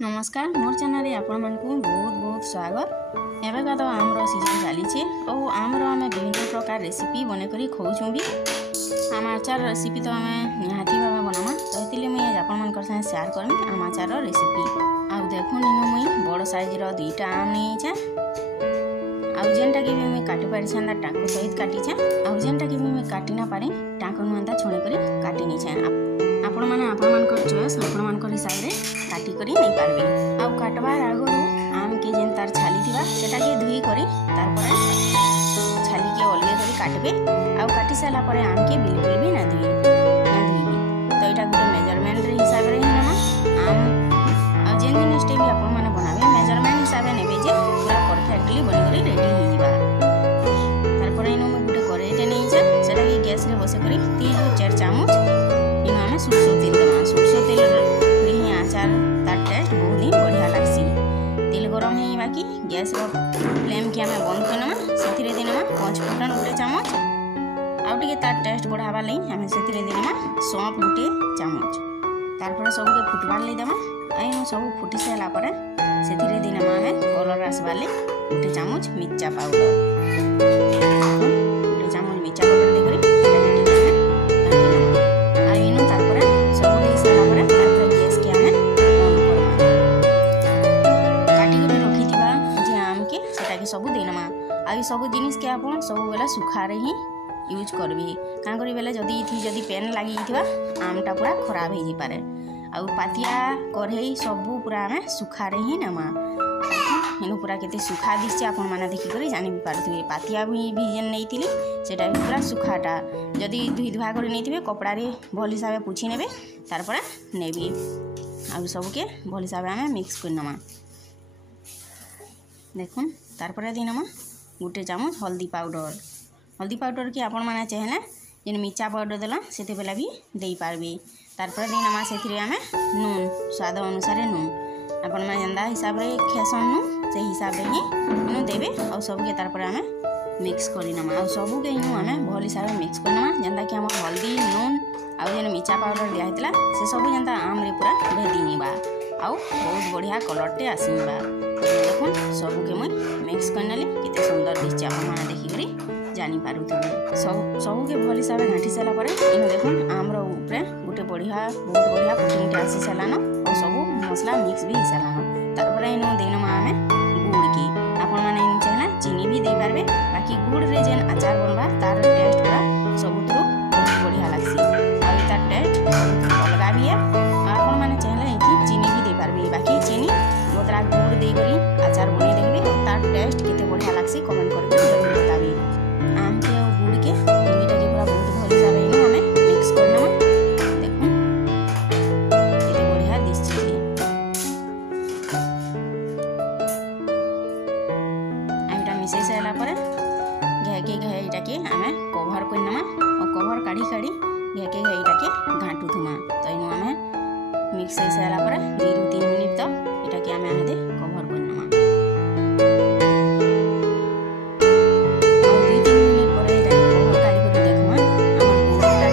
नमस्कार मोर चैनल आपण मानकु बहुत बहुत स्वागत। एवं तो आमर सीजन चली और आमर आम विभिन्न प्रकार रेसिपी बने करी खाऊँ भी। आम आचार रेसिपी तो आम निहाती भाव बनामा तो ये मुझे आपण मान सेयार करमी आम आचार रेसिपी। आउ देखो इन मुई बड़ साइज दुईटा आम नहीं आउ जेनटा कि भी काटी पारी छे टाँको सहित काटीचे आउ जेनटा कि भी काटी ना पारे टाँको नुआंता छुणी कर काटी नहीं आपण मैंने आपण चॉइस आपण हिसाब से काटी करी नहीं पारबे। आउ काटबार आगु आम के जेन तार छाली थिबा सेटा के धुई करी तार पर छाली के अलगे करी काटबे। आउ काटी साला पर आम के बिल्कुल भी ना धुईबे तो एटा गुटे मेजरमेंट रे हिसाब रे हिना आम आ जेन जिनिस टे भी आपण माने बनाबे मेजरमेंट हिसाब से नेबे जे पूरा परफेक्टली बनि करी रेडी हो जिबा। तार पर इनो म गुटे करेटे नै छै सेटा के गैस रे बसे करी 3 ରୁ 4 चामच इनो आमे सुरसो तेल देमा। सुरसो तेल रे ही आचार तार टेस्ट बहुत ही बढ़िया लागसी। तेल गरम है बाकी गैस रो फ्लेम के आमे बंद करनमा सेथिरे देनमा 5 फुटन गुटे चामच आउ टिके तार टेस्ट बढ़ावा लई आमे सेथिरे देनमा सौंफ गुटे चामच। तार पर सब के फुटबार लई देमा आइनो सब फुटी साला पर सेथिरे देनमा आमे कलर आसबा लई गुटे चामच मिर्चा पाउडर गुटे चामच मिर्चा पाउडर दे करी सबू देनमा। आई सबू जिनिस के आपण सब बेला सुखारे ही यूज करबी कां करी बेले जदी पेन लागी थिबा आमटा पूरा खराब हो पारे। आउ पातिया कढ़ई सबू पूरा आमे सुखारे ही नमा। इनु पूरा केते सुखा दिस आपण माने देखि करी जानि भी पारथिबे। पातिया भी जेन नै थिली सेटा भी पूरा सुखाटा जदी धुई धुआ करी नै थिबे कपड़ा रे भल हिसाबे पुछि नेबे तार पर नेबी। आउ सब के भल हिसाबे आमे मिक्स कर नमा। देखुन तारपर देनमा गुटे चामच हल्दी पाउडर कि आपण माने चाहेले जेन मिर्चा पाउडर देला सेते बेला भी देई पारबे। तारपर देनमा सेथिरे आमे नून स्वाद अनुसार नून आपण माने जंदा हिसाब रे खेसन नु से हिसाब रे ही नु देबे। और सब के तारपर आमे मिक्स करि नमा। और सब के नु आमे भल हिसाब रे मिक्स करनमा जंदा कि हमर हल्दी नून और जेन मिर्चा पाउडर दिया हितला से सब जंदा आम रे पूरा भेदी निबा आउ बहुत बढ़िया कलरटे आसीबा। देखुन सब के मुई मिक्स करनेले केते सुंदर दिसछ आपण माने देखि करी जानि पारुथबे। सब के भल हिसाब से घाटी साला पर इनो देखुन आमरो ऊपर गुटे बढ़िया बहुत बढ़िया कुकिंग टे आसी सालानो और सब मसला मिक्स भी सालानो। तार पर इनो देनमा आमे गुड़ की आपण माने इन चाहना चीनी भी दे पारबे बाकी गुड़ रे जेन अचार बनबा तार टेस्ट पूरा सबुतरो बहुत बढ़िया लागसी आ तार टेस्ट अलगा भी है। आपण माने चाहले कि चीनी भी दे पारबे बाकी चीनी गोदरा गुड़ दे करी अचार बने देखबे तार टेस्ट केते बढ़िया लागसी कमेंट करके जरूर बताबी। आम के और गुड़ के दुईटा के पूरा बहुत भल हिसाब इनो हमें मिक्स करनमा। देखुन केते बढ़िया दिसछि आइटा मिसे साला पर घे इटा के हमें कवर करनमा और कवर काढ़ी घे इटा के घाटू थुमा। तो इनो हमें मिक्स हो सारा पर 2 ରୁ 3 मिनिट तक इटा के हमें आदे कवर करनमा। और 2-3 मिनिट पर इटा कवर काढ़ी कर देखमा हमर गुड़टा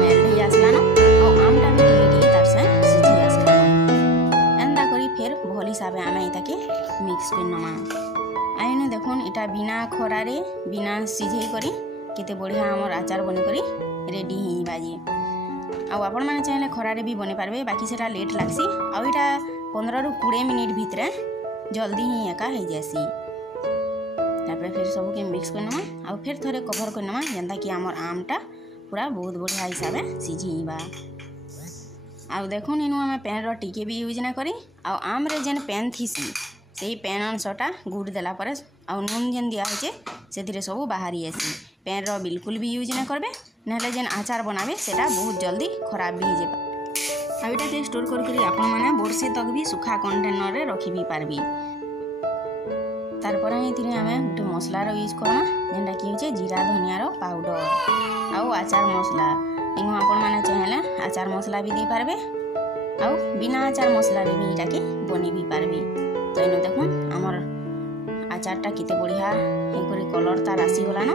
मेल्ट ही आसलानो और आमटा भी टिके तार से सिझी आसलानो। एंदा करी फिर भल हिसाब आमे इटा के मिक्स करनमा। आइनो देखुन इटा बिना खरा रे बिना सिझेई करी केते बढ़िया हमर अचार बने करी रेडी ही बाजी। आउ आपण माने चाहेले खरारे भी बने पारबे बाकी सेटा लेट लागसी आउ इटा 15 ରୁ 20 मिनिट भितरे जल्दी ही एका हो जासी। तापर फिर सब के मिक्स करनमा आउ फिर थोड़े कवर करनमा जंदा कि हमर आमटा पूरा बहुत बढ़िया हिसाबे सिझीबा। आउ देखुन इनु हमें पेन रो टिके भी यूज ना करी आउ आम रे जेन पेन थीसी सेही पेन अंशटा गुड़ देला पर आउ नून जेन दिया होचे सेथिरे सब बाहरी आसी। पेन रो बिल्कुल भी यूज ना करबे नहले जेन आचार बनाबे सेटा बहुत जल्दी खराब भी हो जाए। आ एटा के स्टोर करी आपण माने वर्षे तक भी सुखा कंटेनर रे रखी भी पारबी। तार पर एथिरे हमें गुटे मसला रो यूज करमा जेनटा कि होचे जीरा धनिया रो पाउडर आउ आचार मसला। इनु आपण माने चाहेले आचार मसला भी दे पारबे आउ बिना आचार मसला रे भी इटा के बनी भी पारबी। तो इनु देखुन हमर आचारटा केते बढ़िया हे करी कलर तार आसी गलानो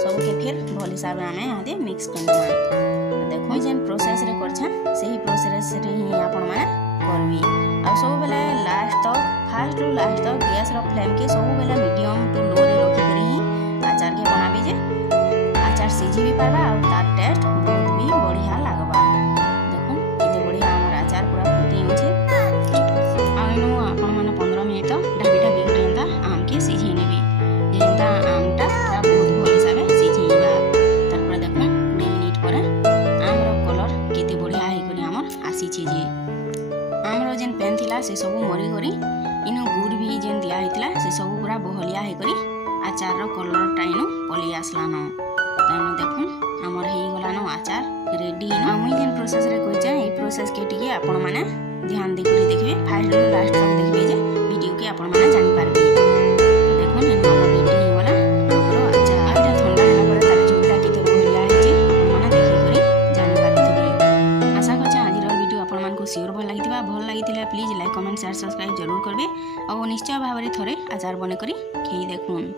सब के फिर भल हिसाब आमे आदे मिक्स करनमा। देखो जेन प्रोसेस रे करछन सही प्रोसेस रे ही आपण माने करबी आ सब बेले लास्ट तक फास्ट रु लास्ट तक गैस रो फ्लेम के सब बेले मीडियम टू लो रे रखी करी ही आचार के बनाबी जे आचार सीझी भी पारबा और तार टेस्ट बहुत भी बढ़िया लागबा। देखो केते बढ़िया हमर आचार पूरा फुटी होछे। आइनो आपण माने 15 मिनिट ढाबी ढाबी करे एंता आम के सीझी नेबी जेंता आमटा पूरा बहुत भल हिसाबे सीझीबा। तार पर देखो 20 मिनिट परे आम रो कलर केते बढ़िया हे करी हमर आसी छे जे आम रो जेन पेन थिला से सब मरी करी इनो गुड़ भी जेन दिया हितला से सब पूरा बहलिया हे करी आचार रो कलर टाइनो पली आसला न ताइनो देखो हमर हेई गला न आचार रेडी न। मुई जेन प्रोसेस रे कहि ए प्रोसेस के टिके आपण माने ध्यान दे करी देखबे फास्ट रु लास्ट तक देखबे जे वीडियो के आपण माने जानि पारबे। तो देखो न हमर रेडी हे गला हमरो आचार आइटा ठंडा होला परे तार झोलटा केते बहलिया हे जे आपण माने देखि करी जानि पारथिबे। आशा करछ आज रो वीडियो आपण मान को सियोर भल लागितिबा भल लागितिला please like comment share subscribe जरूर करबे और निश्चय भाबरे थरे आचार बने करी खेई देखुन।